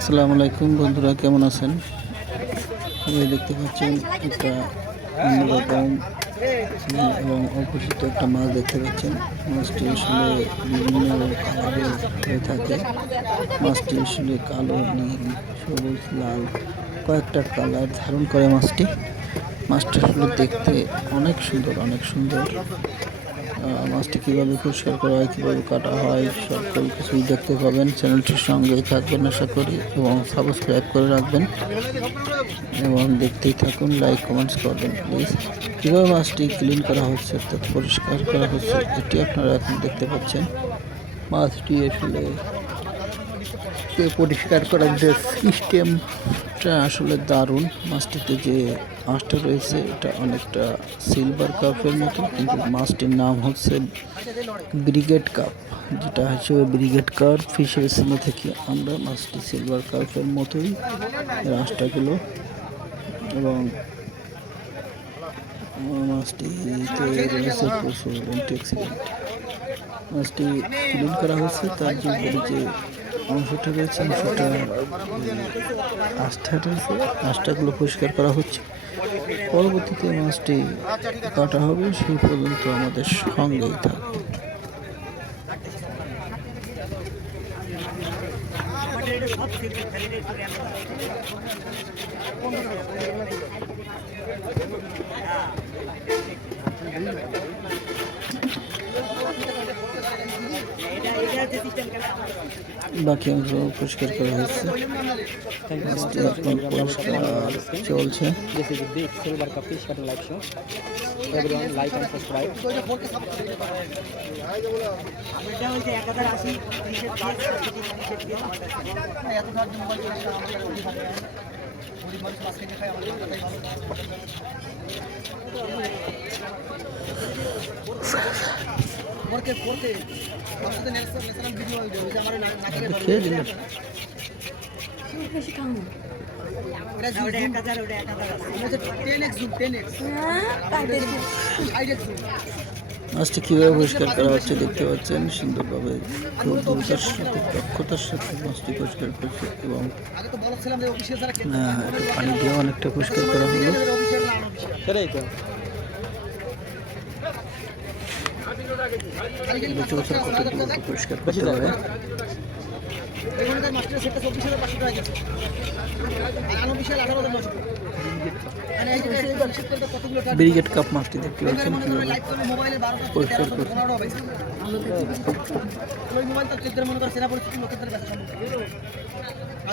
আসসালামু আলাইকুম বন্ধুরা, কেমন আছেন? সবাই দেখতে পাচ্ছেন একটা অন্যরকম এবং অপরিচিত একটা মাছ দেখতে পাচ্ছেন। মাছটি আসলে বিভিন্ন কালারের হয়ে থাকে। মাছটি আসলে কালো, নীল, সবুজ, লাল কয়েকটা কালার ধারণ করে মাছটি। মাছটা আসলে দেখতে অনেক সুন্দর, অনেক সুন্দর। মাছটি কীভাবে পরিষ্কার করা হয়, কীভাবে কাটা হয়, সকল কিছুই দেখতে পাবেন। চ্যানেলটির সঙ্গেই থাকবেন আশা করি এবং সাবস্ক্রাইব করে রাখবেন এবং দেখতেই থাকুন, লাইক কমেন্টস করবেন প্লিজ। কীভাবে মাছটি ক্লিন করা হচ্ছে অর্থাৎ পরিষ্কার করা হচ্ছে এটি আপনারা এখন দেখতে পাচ্ছেন। মাছটি আসলে পরিষ্কার করার যে সিস্টেমটা আসলে দারুণ। মাছটিতে যে মাছটা রয়েছে এটা অনেকটা সিলভার কাপের মতো, কিন্তু মাছটির নাম হচ্ছে ব্রিগেড কাপ, যেটা হিসেবে ব্রিগেড কাপ হিসেবে চিনে থাকি আমরা। মাছটি সিলভার কাপের মতোই রাস্তাগুলো এবং মাছটিতে রয়েছে প্রচুর অ্যান্টিঅক্সিডেন্ট। মাছটি ক্লিন করা হচ্ছে, তার যে অংশটা রয়েছে অংশটা আস্থা রয়েছে, আস্থাগুলো পরিষ্কার করা হচ্ছে। পরবর্তীতে মাছটি কাটা হবে, সেই পর্যন্ত আমাদের সঙ্গেই থাকবে। বাকি অংশ পরিষ্কার করা হয়েছে, পরিষ্কার চলছে। খেয়ে দিন মাছটি কীভাবে পরিষ্কার করা হচ্ছে দেখতে পাচ্ছেন। সুন্দরভাবে খুব দ্রুতার সাথে, দক্ষতার সাথে মাছটি পরিষ্কার করছে এবং একটু পানি দিয়ে অনেকটা পরিষ্কার করা হলো। বছর বছর কত দ্রুত পরিষ্কার করতে পারে। ব্রিগেড কাপ মাছটি দেখতে পাচ্ছেন কিভাবে পরিষ্কার করছে।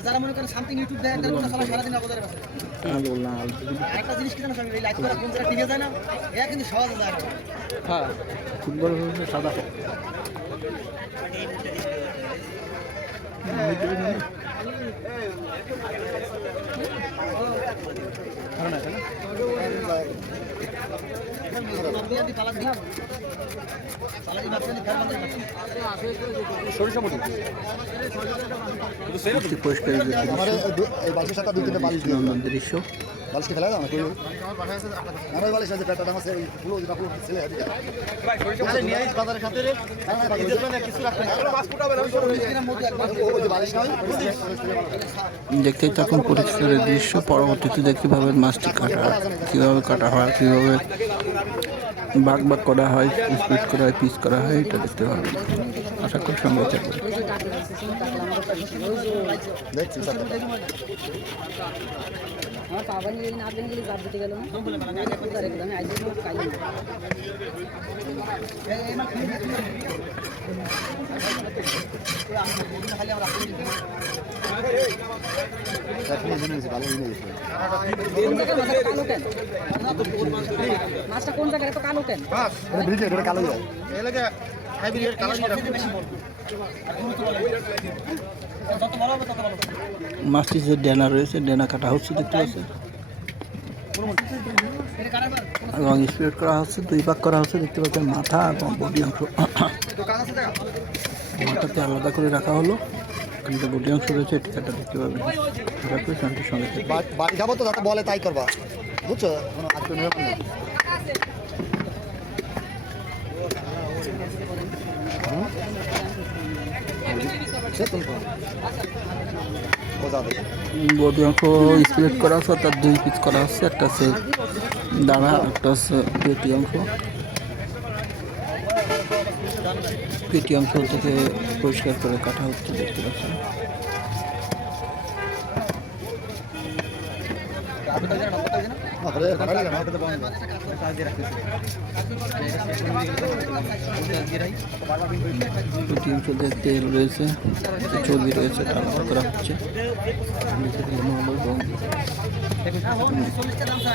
যারা মনে করেন সামথিং ইউটিউব দেয় সারাদিন অবদারে একটা জিনিস কি জানো, লাইক করা কোন জায়গায় টিকে যায় না, এরা কিন্তু সহজে যায় না। হ্যাঁ, ফুটবল সাদা দৃশ্য বালিশকে ফেলা দাও না কেউ আমার বালিশ আছে পেটা আছে এই পুরো যেটা পুরো ছেলে আছে নিয়ে আইস বাজারের সাথে রে কিছু রাখতে দেখতেই থাকুন পরিষ্কারের দৃশ্য। পরবর্তীতে দেখতে পাবেন মাছটি কীভাবে কাটা হয়, কীভাবে ভাগ ভাগ করা হয়, স্পিড করা হয়, পিস করা হয়, এটা দেখতে পাবেন। আশা করি সঙ্গে থাকবে। আমার বাবা নিয়ে না গেলে বাদ দিতে গেল না আজ মাছটা কোন জায়গায় তো কালো কেন কালো মাছটি যে ডেনা রয়েছে, ডেনা কাটা হচ্ছে দেখতে পাচ্ছেন এবং স্প্রেড করা হচ্ছে, দুই ভাগ করা হচ্ছে দেখতে পাচ্ছেন। মাথা এবং বডি অংশ মাথাতে আলাদা করে রাখা হলো, কিন্তু বডি অংশ রয়েছে এটি কাটা দেখতে পাবেন। আশা করি শান্তির সঙ্গে বাড়ি যাবো তো যাতে বলে তাই করবা, বুঝছো? সে তুমি বডি অংশ স্প্লিট করা আছে, অর্থাৎ 2 পিস করা আছে। একটা আছে দাঁড়া, একটা আছে পেটি অংশ। পেটি অংশ থেকে পরিষ্কার করে কাটা হচ্ছে, দেখতে পাচ্ছেন। পেটি অংশ দিয়ে তেল রয়েছে, চর্বি রয়েছে, এটা আলাদা করা হচ্ছে।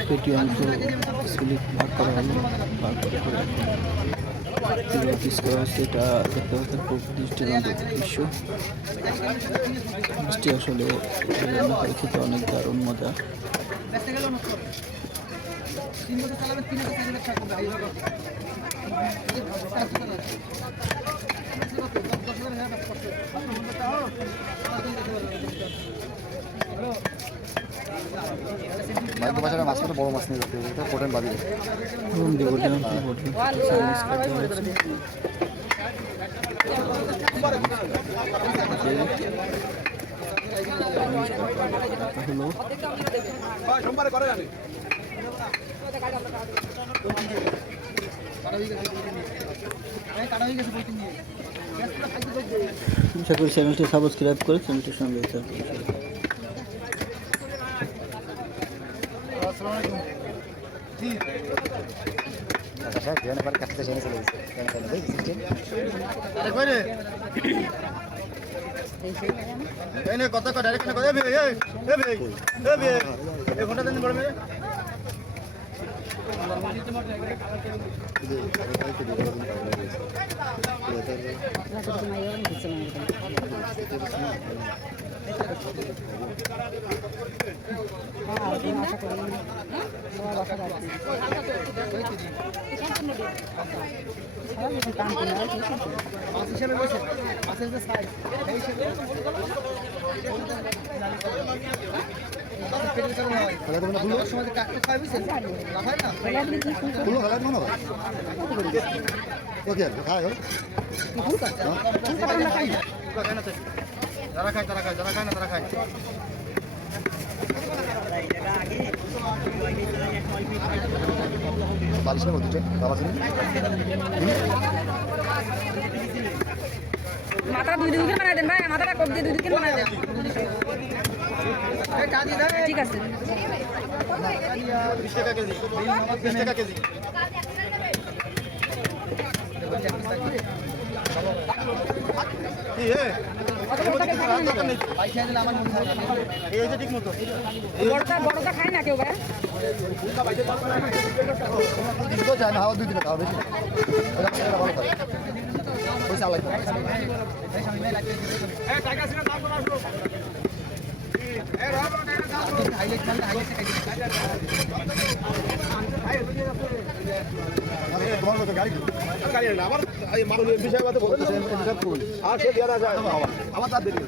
পেটি অংশ স্প্লিট ভাগ করা হলো, ভাগ করে পিস করা হচ্ছে। এটা দেখতে পাচ্ছেন খুব দৃষ্টিনন্দন দৃশ্য। মিষ্টি আসলে রান্না করে খেতে অনেক দারুণ মজা। মাছ করে বড় মাছ নিয়ে যেতে হবে, এটা কোটেন বাদি। আশা করি চ্যানেলটি সাবস্ক্রাইব করে চ্যানেলটির সঙ্গে থাকবেন। কথা ডাইরেক্ট কথা ঘন্টা দিন বড় মেয়ে যারা খায় তারা খায়, যারা খায় না তারা খায়। বালিশের মধ্যে বাবা ছিল মাথা 2 দিন বানাই দেন ভাই, মাথাটা কোপ দিয়ে 2 দিন বানাই দেন। ঠিক আছে। 20 টাকা কেজি, 20 টাকা কেজি। কি হে ঠিক মতো বড়টা খায় না কেউ ভাই। যায় না, হাওয়া 2 দিনে খাওয়া বেশি পয়সা লাগে। তোমার মতো গাড়ি আমার মাননীয় বিষয় কথা বলতে আর সে দেওয়া যায় আমার তার দেরি